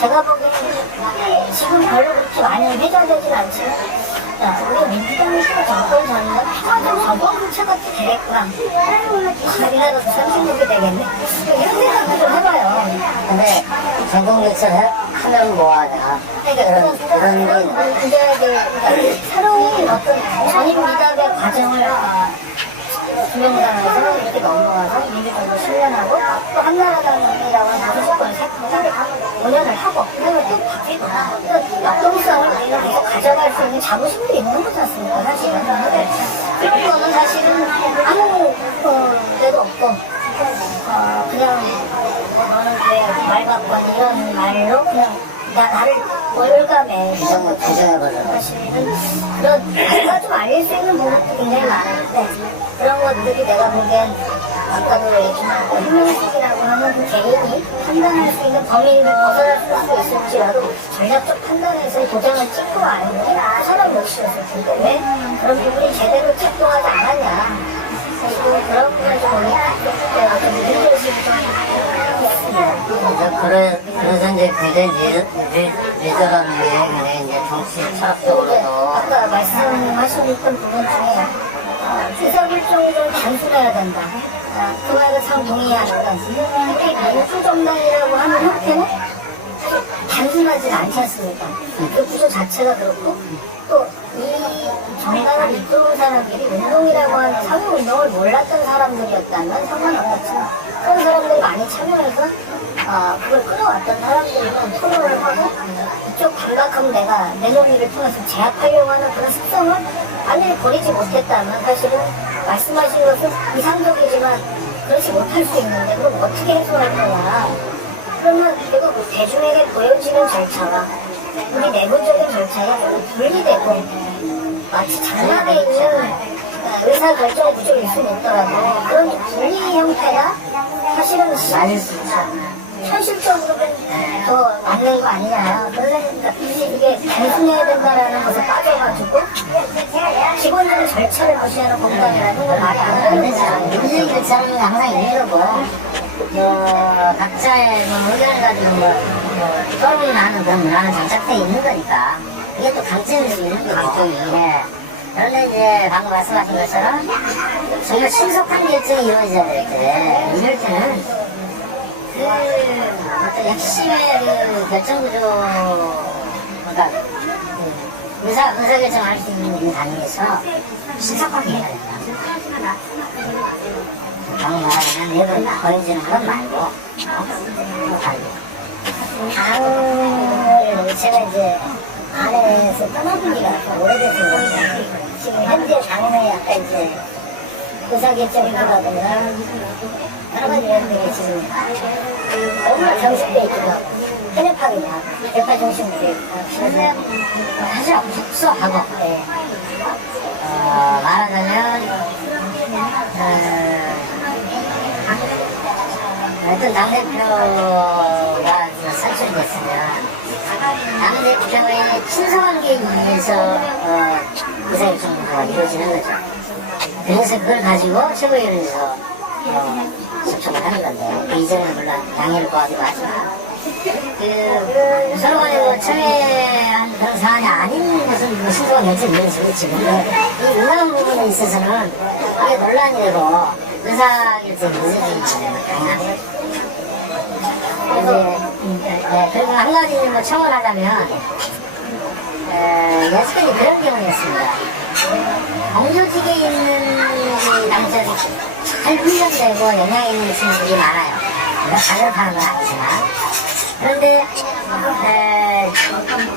제가 보기에는 지금 별로 그렇게 많이 회자되진 않지만 우리 민주당이 정권 자리가 피자도 저번 부채 같이 되겠구나. 우리나라도 36이 되겠네. 이런 생각도 좀 해봐요. 근데 전국교체를 하면 뭐하냐. 그런 게 이제 새로운 어떤 전임 미답의 과정을 두명당에서 이렇게 넘어와서 민주당도 실현하고 또 한나라당이라고 하는 수식권을 세트하고 5년을 하고 그다음에 또 바뀌고 또 역동성을 우리가 계속 가져갈 수 있는 자부심도 있는 거지 않습니까? 사실은 그런 거는 사실은 아무 데도 없고 그냥 너는 왜말 바꿔 이런 말로 그냥 나를 월감에 부정해버려. 사실은 그런 내가 좀 알릴 수 있는 부분도 굉장히 많은데 그런 것들이 내가 보기엔 아까도 얘기한 혁명식이라고 하는 그 개인이 판단할 수 있는 범위를 벗어날 수 있을지라도 전략적 판단에서의 도장을 찍고 알고 그 사람 몫이었을 텐데 왜 그런 부분이 제대로 작동하지 않았냐 그리고 그런 부분을 좀 내가 좀 힘들어지고 그래서 이제 굉장히 리더라는 게 굉장히 이제 정치 철학적으로도 아까 말씀하셨던 부분 중에 의사결정을 단순해야 된다. 그 말과 참 동의하는 건 우리 민주정당이라고 하는 형태는 단순하지 않지 않습니까? 그 구조 자체가 그렇고 또 이 정당을 이끌어온 사람들이 운동이라고 하는 사회운동을 몰랐던 사람들이었다면 상관없겠지만 그런 사람들이 많이 참여해서 그걸 끌어왔던 사람들과 토론을 하고 이쪽 반박하면 내가 내 논의를 통해서 제압하려고 하는 그런 습성을 만약에 버리지 못했다면 사실은 말씀하신 것은 이상적이지만 그렇지 못할 수 있는데 그럼 어떻게 해소할 거냐 그러면 결국 그 대중에게 보여지는 절차와 우리 내부적인 절차가 분리되고 마치 장막에 있는 의사결정 구조일 수는 있더라도 그런 분리 형태가 사실은 현실적으로는 더 맞는 거 아니냐. 그러니까 이게 단순해야 된다라는 것에 빠져가지고 기본적인 절차를 무시하는 공간이라는 건 말이 안 되는 거죠. 문재인 결정은 항상 일리고 각자의 의견을 가지고 토론하는 그런 문화는 정착되어 있는 거니까 이게 또 강점일 수 있는 거죠. 네. 그런데 이제 방금 말씀하신 것처럼 정말 신속한 결정이 이루어져야 될 때 이럴 때는 그 어떤 핵심의 그 결정구조 그러니까 의사결정을 할 수 있는 단위에서 신속하게 해야 된다. 방금 말하자면 내가 보여지는 건 말고 당을 제가 이제 안에서 떠나본 지가 오래됐습니다. 지금 현재 당의 아까 이제 의사결정이라든가 여러 가지 이런데 지금 너무나 경직돼 있기도 하고 편협하기냐 대파 중심으로 돼 있고 사실 속소하고 말하자면 어떤 당대표가 선출이 됐으면 당대표의 친서관계에 의해서 의사결정이 이루어지는 거죠. 그래서 그걸 가지고 최고위원회에서 접촉을 하는 건데 그 이전에는 물론 양해를 구하기도 하지만 서로 간에 처해한 그런 사안이 아닌 것은 신속한 결정이 이루어지겠지. 근데 이 의원한 부분에 있어서는 이게 논란이 되고 의사결정이 늦어지는 당연한 그리고 한 가지 뭐 첨언하자면 여태까지 그런 경우였습니다. 공조직에 있는 당선이 잘 훈련되고 영향 있는 친구들이 많아요. 가격하는 건 아니지만 그런데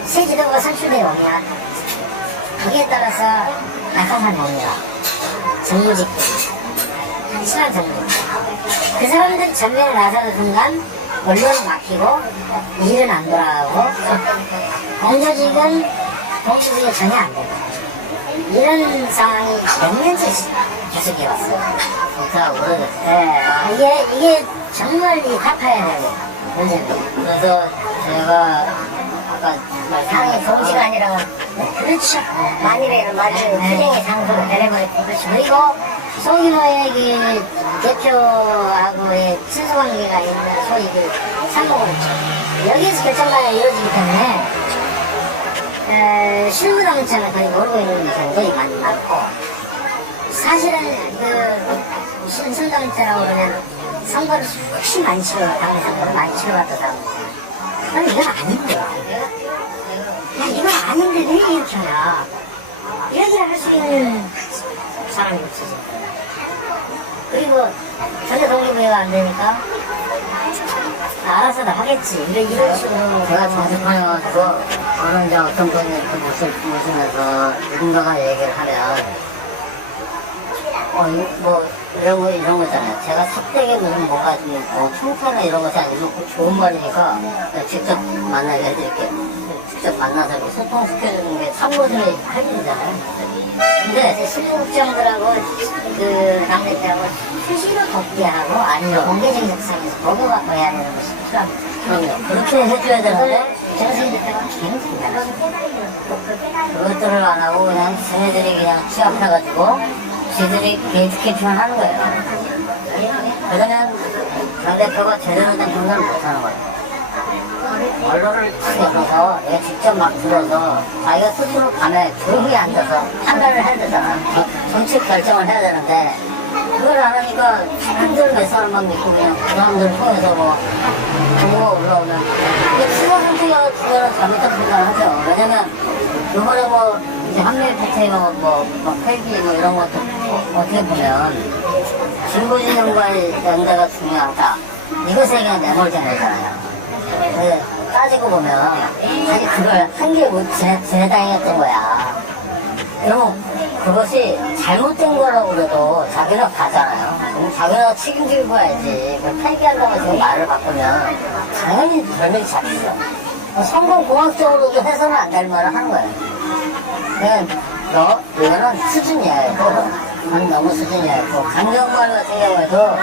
새 지도부가 선출되어 오면 거기에 따라서 약한 사람이 옵니다. 정무직 친한 정무직 그 사람들이 전면에 나서는 순간 언론은 막히고 일은 안 돌아가고 공조직은 전혀 안 되고 이런 상황이 몇 년째 계속해왔어요. 이게 정말 갚아야 되는 문제입니다. 그래서 제가 아까 당의 정치가 아니라 그렇죠. 만일에는 투쟁의 장소로 내려버렸고 그리고 소규모의 대표하고의 친소관계가 있는 소위 상봉을 했죠. 여기에서 결정관이 이루어지기 때문에 실무당 입장을 거의 모르고 있는 경우도 많고 사실은 그 신승당 입장이라고 그러면 선거를 훨씬 많이 당의 선거를 많이 치러봤던 사람들 아니 이건 아닌 거야. 야 이건 아닌데 왜 이렇게 하냐 이야기를 할 수 있는 사람이 없어져. 그리고 전혀 동기부여가 안 되니까 알아서 다 하겠지. 이런 식으로 제가 정색하여가지고 어느 이제 어떤 분이 이렇게 모시면서 누군가가 얘기를 하면 뭐 이런 거 있잖아요. 제가 삭되게 무슨 뭐가 뭐 총태나 이런 것이 아니고 좋은 말이니까 직접 만나게 해드릴게요. 직접 만나서 이렇게 소통시켜주는 게 참고들이 할 일이잖아요. 근데 실무국장들하고 그 당대표하고 수시로 복귀하고 아니면 공개적인 협상에서 보고받고 해야 되는 것이 필요합니다. 그럼요. 그렇게 해줘야 되는데 정승희 대표가 굉장히 잘하십니다. 그것들을 안 하고 그냥 지네들이 그냥 취합해가지고 지들이 게이트 캠핑을 하는 거예요. 그러면 당대표가 제대로 된 판단을 못하는 거예요. 언론을 찾아서 내가 직접 막 들어서 자기가 스스로 밤에 조용히 앉아서 판단을 해야 되잖아. 정책 결정을 해야 되는데 그걸 안 하니까 한들 몇 사람만 믿고 그냥 그 사람들을 통해서 뭐 보고가 올라오면 이게 수사 상태가 그거는 잘못된 판단을 하죠. 왜냐면 이번에 뭐 이제 한미일 패트이나 뭐 폐기 뭐 이런 것도 어떻게 보면 진보진영과의 연대가 중요하다. 이것에 그냥 내몰진 거잖아요. 따지고 보면 사실 그걸 한 게 못 지내다녔던 거야. 그러면 그것이 잘못된 거라고 그래도 자기가 가잖아요. 그럼 자기가 책임지고 가야지. 폐기한다고 지금 말을 바꾸면 당연히 별명이 잡히죠. 성공공학적으로도 해서는 안 될 말을 하는 거예요. 그냥 이거는 수준이야. 난 너무 수준이었고 강경말 같은 경우에도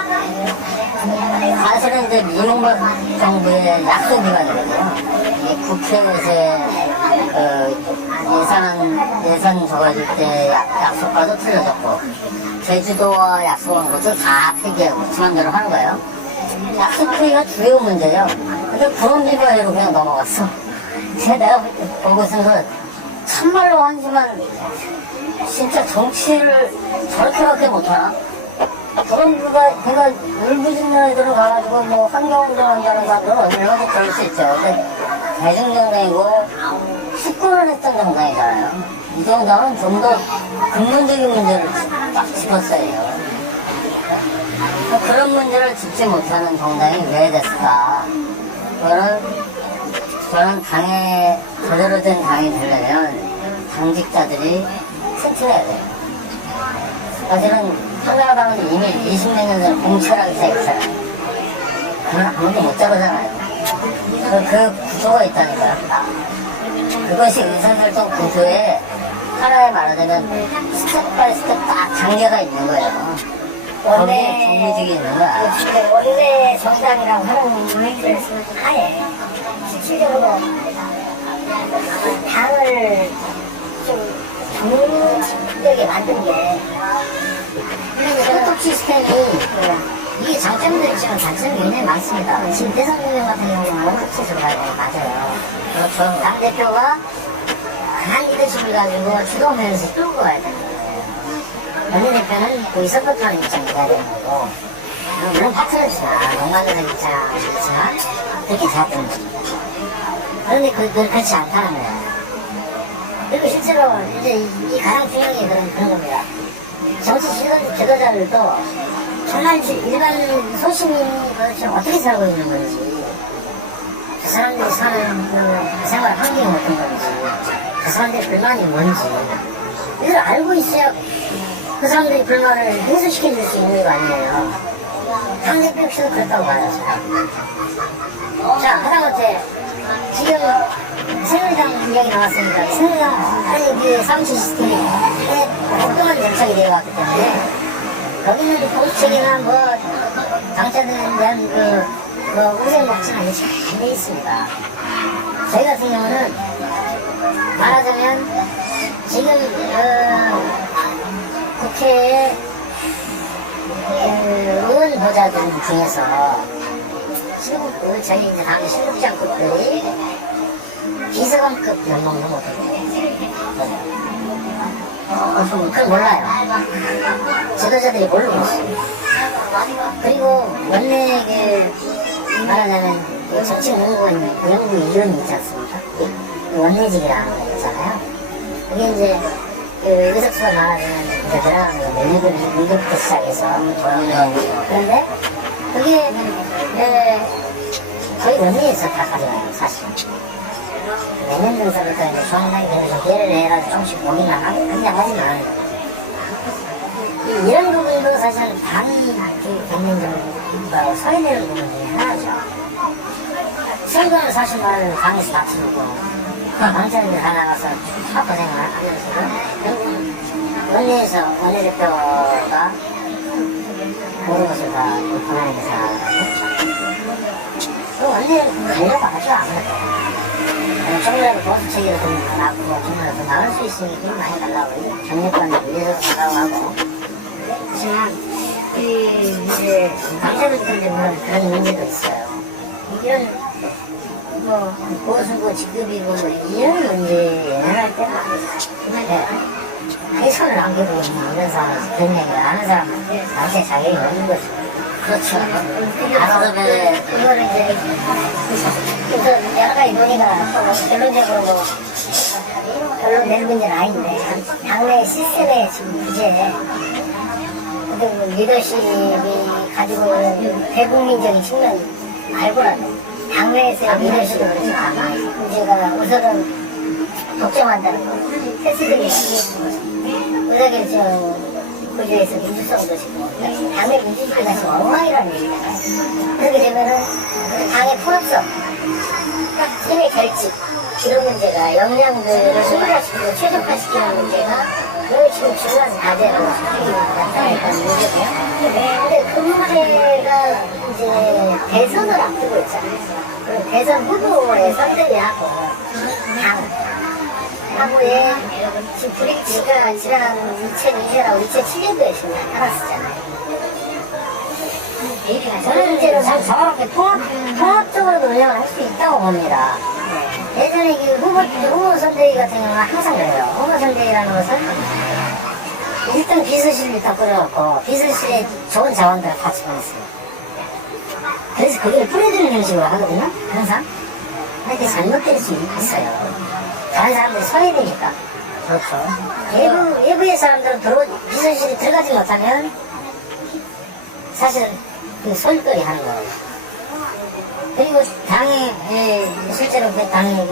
사실은 이제 이명박 정부의 약속 기관이거든요. 국회에서의 예산 적어질 때 약속과도 틀려졌고 제주도와 약속한 것도 다 폐기하고 지맘대로 하는 거예요. 약속 폐기가 주요 문제예요. 근데 그런 비바이로 그냥 넘어갔어. 내가 보고 있어서 참말로 한심한 진짜 정치를 저렇게밖에 못하나? 그런 누가, 그러니까 울부짖는 애들은 가가지고 뭐 환경운동 한다는 사람들은 얼마나 그럴 수 있죠. 근데 대중정당이고 축구를 했던 정당이잖아요. 이 정당은 좀 더 근본적인 문제를 딱 짚었어요. 그런 문제를 짚지 못하는 정당이 왜 됐을까? 저는 당에, 제대로 된 당이 되려면 당직자들이 튼튼해야 돼요. 사실은 한나라당은 이미 20몇 년 전에 공천하기 시작했어요. 그건 아무도 못 잡으잖아요. 그 구조가 있다니까요. 그것이 의사결정 구조에 하나에 말하자면 스텝 바이 스텝 딱 단계가 있는 거예요. 원래 정리직이 있는 거야. 원래 정당이라고 하는 분위기를 하에 실질적으로 당을 좀 정책되게 만든 게 소통 시스템이 이게 장점도 있지만 단점이 굉장히 많습니다. 지금 대선배님 같은 경우는 원칙으로 가야 돼요. 맞아요. 그렇죠. 당대표가 강한 리더십을 가지고 주도하면서 끌고 가야 되는 거예요. 원내대표는 거기 서포트하는 입장이 돼야 되는 거고 물론 파트너지만 농만들의 입장이지만 그렇게 돼야 되는 겁니다. 그런데 그렇지 않다는 거예요. 그리고 실제로 이제 이 가장 중요한 게 그런 겁니다. 정치 지도자들도 정말 일반 소시민이 도대체 어떻게 살고 있는 건지, 그 사람들이 사는 그 생활 환경이 어떤 건지, 그 사람들의 불만이 뭔지, 이걸 알고 있어야 그 사람들이 불만을 해소시켜줄 수 있는 거 아니에요. 당대표 역시도 그렇다고 봐요. 자, 하다못해 지금 새누리당 이야기 나왔으니까 새누리당 아니 그 사무실 시스템이 엉뚱한 정착이 되어왔기 때문에 거기는 공식이나 뭐 당사자들에 대한 그 우생 복지는 아주 잘 돼 있습니다. 저희 같은 경우는 말하자면 지금 국회에 의원 보좌들 중에서 실무급, 저희 이제 당 실무장급들이 비서관급 연봉 넘었거든요. 그걸 몰라요. 지도자들이 모르고 있어요. 그리고 원내 말하자면 정치연구원 위원이 있지 않습니까? 원내직이라는 거 있잖아요. 그게 이제 의석수가 많아지면 이제 들어가는 거 1급부터 시작해서 그런데 그게 거의 원내에서 다 가져가요, 사실. 내년 등서부터 이제 중앙당이 그래서 기회를 내라서 조금씩 보기는 하지만 이런 부분도 사실 당이 경쟁적으로 소외되는 부분 중에 하나죠. 선거는 사실 말하면 당에서 다치고 당선인들 다 나가서 다 고생을 하면서도 원내에서 원내대표가 모든 것을 다 권한에서 그 원내를 가려고 하죠, 아무래도. 조금이라도 보수 체계를 좀 막고 정말로 막을 수 있으니까 많이 달라고 경력관을 위해서 가라고 하고. 하지만 이제 당사자들한테 물론 그런 문제도 있어요. 이런 보수고 직급이고 이런 문제에 연연할 때는 네. 손을 안겨보고 이런 사람 그런 얘기를 아는 사람은 당시에 자격이 없는 거죠. 그렇죠. 그래서 이거를 이제 그래서 여러 가지 논의가 결론적으로 결론 낼 문제는 아닌데 당내 시스템의 지금 문제 리더십이 가지고 있는 대국민적인 측면 말고라도 당내에서의 리더십을 문제가 우선은 걱정한다는 거. 패스들이 의사결정 구조에서 민주성도 지고 당의 민주주의가 다시 엉망이라는 얘기잖아요. 그렇게 되면은 당의 통합성, 힘의 결집 이런 문제가 역량들을 소홀화시키고 최적화시키는 문제가 그게 지금 중요한 과제라고 나타나는 문제고요. 근데 그 문제가 이제 대선을 앞두고 있잖아요. 그리고 대선 후보의 선대위하고 당하고의 지금 브릿지가 지난 2002년하고 2007년도에 지금 나타났었잖아요. 저는 이제 저렇게 통합적으로 운영을 할 수 있다고 봅니다. 예전에 후보 선대위 같은 경우는 항상 그래요. 후보 선대위라는 것은 일단 비서실을 다 꾸려갖고 비서실에 좋은 자원들을 다 집어넣었어요. 그래서 거기를 뿌려주는 형식으로 하거든요. 항상. 근데 잘못될 수 있어요. 다른 사람들이 소외되니까. 그렇죠. 외부의 사람들은 비서실에 들어가지 못하면 사실 소일거리 하는 거예요. 그리고 당에 실제로 그 당의